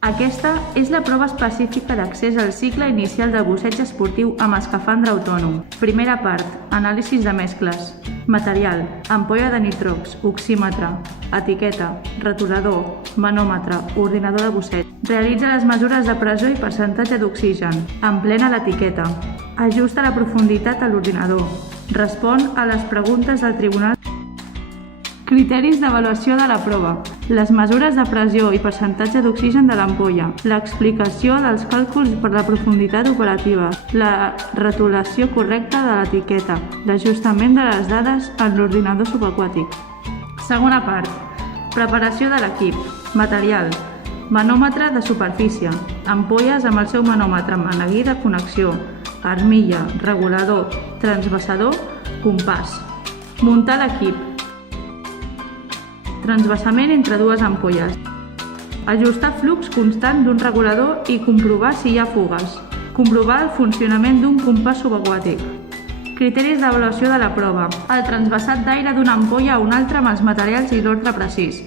Aquesta és la prova específica d'accés al cicle inicial del busseig esportiu amb escafandre autònom. Primera part, anàlisis de mescles. Material, ampolla de nitrox, oxímetre, etiqueta, retolador, manòmetre, ordinador de busseig. Realitza les mesures de pressió i percentatge d'oxigen. Emplena l'etiqueta. Ajusta la profunditat a l'ordinador. Respon a les preguntes del tribunal. Criteris d'avaluació de la prova. Les mesures de pressió i percentatge d'oxigen de l'ampolla. L'explicació dels càlculs per la profunditat operativa. La retolació correcta de l'etiqueta. L'ajustament de les dades en l'ordinador subaquàtic. Segona part. Preparació de l'equip. Material. Manòmetre de superfície. Ampolles amb el seu manòmetre maneguí de connexió. Armilla, regulador, transvasador, compàs. Muntar l'equip. Transvasament entre dues ampolles. Ajustar flux constant d'un regulador i comprovar si hi ha fugues. Comprovar el funcionament d'un compàs subaquàtic. Criteris d'avaluació de la prova. El transvasat d'aire d'una ampolla a una altra amb els materials i l'ordre precís.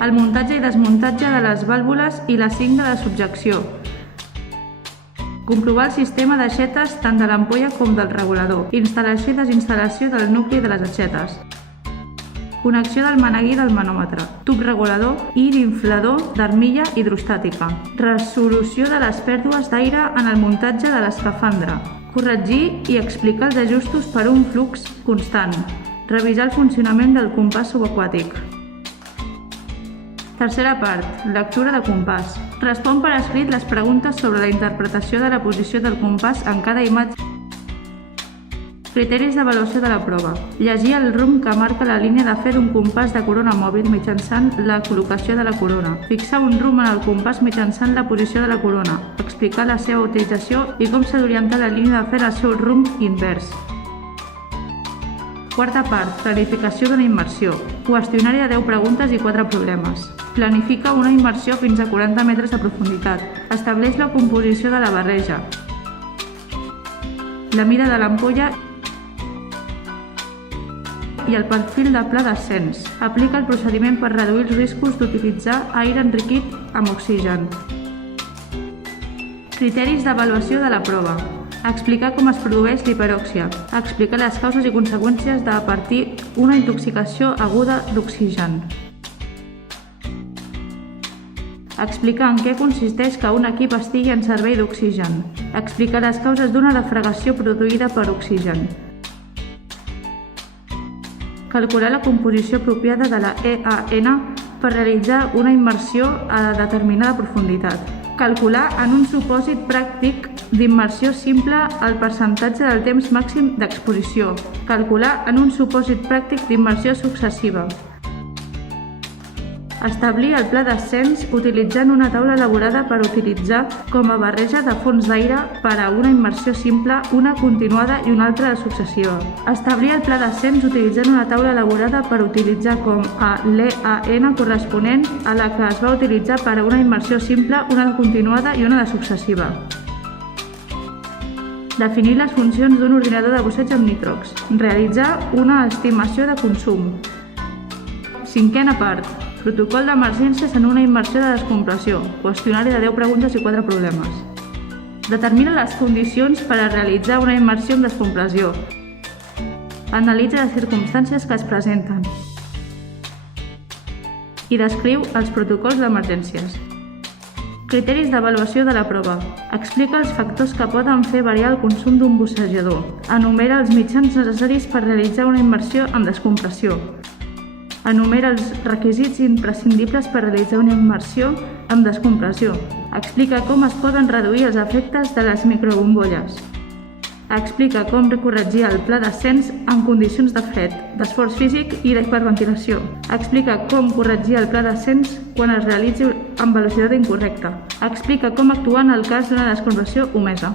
El muntatge i desmuntatge de les vàlvules i la cinta de subjecció. Comprovar el sistema d'aixetes tant de l'ampolla com del regulador. Instal·lació i desinstal·lació del nucli de les aixetes. Connexió del maneguí del manòmetre, tub regulador i d'inflador d'armilla hidrostàtica. Resolució de les pèrdues d'aire en el muntatge de l'escafandre. Corregir i explicar els ajustos per un flux constant. Revisar el funcionament del compàs subaquàtic. Tercera part. Lectura de compàs. Respon per escrit les preguntes sobre la interpretació de la posició del compàs en cada imatge. Criteris d'avaluació de la prova. Llegir el rumb que marca la línia de fe d'un compàs de corona mòbil mitjançant la col·locació de la corona. Fixar un rumb en el compàs mitjançant la posició de la corona. Explicar la seva utilització i com s'ha d'orientar la línia de fe en el seu rumb invers. Quarta part. Planificació d'una immersió. Qüestionari de 10 preguntes i 4 problemes. Planifica una immersió fins a 40 metres de profunditat. Estableix la composició de la barreja. La mida de l'ampolla i el perfil de pla d'ascens. Aplica el procediment per reduir els riscos d'utilitzar aire enriquit amb oxigen. Criteris d'avaluació de la prova. Explicar com es produeix l'hiperòxia. Explicar les causes i conseqüències de patir una intoxicació aguda d'oxigen. Explicar en què consisteix que un equip estigui en servei d'oxigen. Explicar les causes d'una defragació produïda per oxigen. Calcular la composició apropiada de la EAN per realitzar una immersió a determinada profunditat. Calcular en un supòsit pràctic d'immersió simple el percentatge del temps màxim d'exposició. Calcular en un supòsit pràctic d'immersió successiva. Establir el pla d'ascens utilitzant una taula elaborada per utilitzar com a barreja de fons d'aire per a una immersió simple, una continuada i una altra successiva. Establir el pla d'ascens utilitzant una taula elaborada per utilitzar com a l'EAN corresponent a la que es va utilitzar per a una immersió simple, una de continuada i una de successiva. Definir les funcions d'un ordinador de busseig amb nitrox. Realitzar una estimació de consum. Cinquena part. Protocol d'emergències en una immersió de descompressió. Qüestionari de 10 preguntes i 4 problemes. Determina les condicions per a realitzar una immersió en descompressió. Analitza les circumstàncies que es presenten. I descriu els protocols d'emergències. Criteris d'avaluació de la prova. Explica els factors que poden fer variar el consum d'un bussejador. Enumera els mitjans necessaris per realitzar una immersió en descompressió. Enumera els requisits imprescindibles per realitzar una immersió amb descompressió. Explica com es poden reduir els efectes de les microbombolles. Explica com corregir el pla d'ascens en condicions de fred, d'esforç físic i d'hiperventilació. Explica com corregir el pla d'ascens quan es realitzi amb velocitat incorrecta. Explica com actuar en el cas d'una descompressió omesa.